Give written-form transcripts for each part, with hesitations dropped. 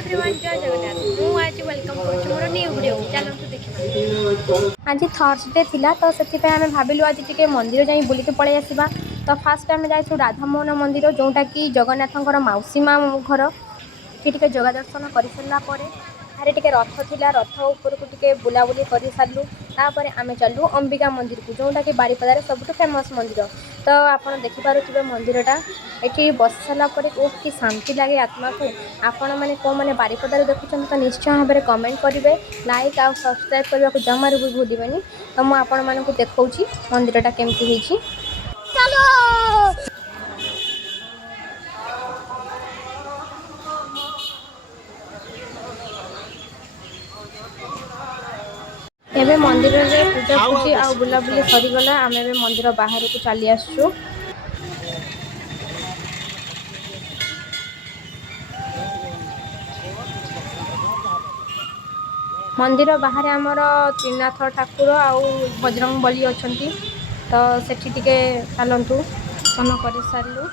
Everyone जय जगन्नाथ मु आज वेलकम करुछु मोर न्यू वीडियो चलंतु देखिबा। आज थर्सडे थिला तो सेति पे हमें भाबिलु आज टिके मंदिर जाई बुली के पळे आसीबा। तो फास्ट हमें जाइछु राधामोहन मंदिर जोटा कि जगन्नाथंकर मौसी मा घर टिके जगह दर्शन कर सारा पर आरे टिके रथ थिला रथ ऊपर को टिके बुलाबुली कर सारू तापर आमे चलू अंबिका मंदिर को जोटा कि बारिपदार सबुठ फेमस मंदिर। तो आपण देखि पारुथिबे मंदिरटा एठी बस सारा पर कि शांति लगे आत्मा को। आपण माने को माने बारिपदार देखुछन तो निश्चय भाबरे कमेंट करिवे लाइक आ सब्सक्राइब करबा को जमार भी भूलिबेनी। तो मु आपण मानकु देखौची मंदिरटा केमती हेची। चलो एबे मंदिर रे पूजा पूजी आ बुलाबुली सरीगला आमे एबे मंदिर बाहर को चली आसछु। मंदिर बाहर आमर त्रिनाथ ठाकुर आउ बजरंग बली अछंती। तो सेठी टिके चलंतु दर्शन कर सारू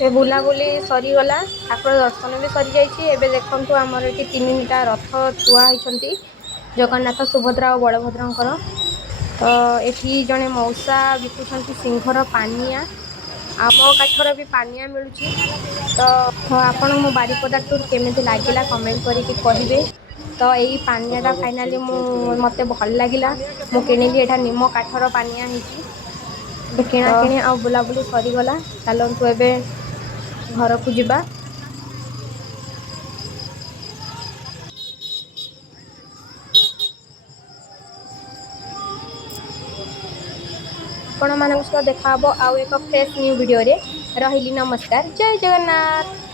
एबे बुलाबुली सरीगला ठाकुर दर्शन भी सरी जाइए। एबे देखंतु आमर एठी तीनटा रथ थुआ होइछंती जगन्नाथ सुभद्रा और बलभद्रंकर। तो एठी जने मौसा बिकुछंती सिंहर पानिया आम काठर भी पानिया मिलुची। तो आपण मो बारिपदा टूर केमिति लागिला कमेंट करके कहिबे। तो यही पानियाटा फाइनाली मते भल लागिला मु किनिली एठा निम काठर पानिया हिची किणा किणी आ बुलाबुली सरीगला चलंतु एबे घर को जिबा। आपण मानक देखा आउ एक फ्रेश न्यू वीडियो रे रहिली। नमस्कार जय जगन्नाथ।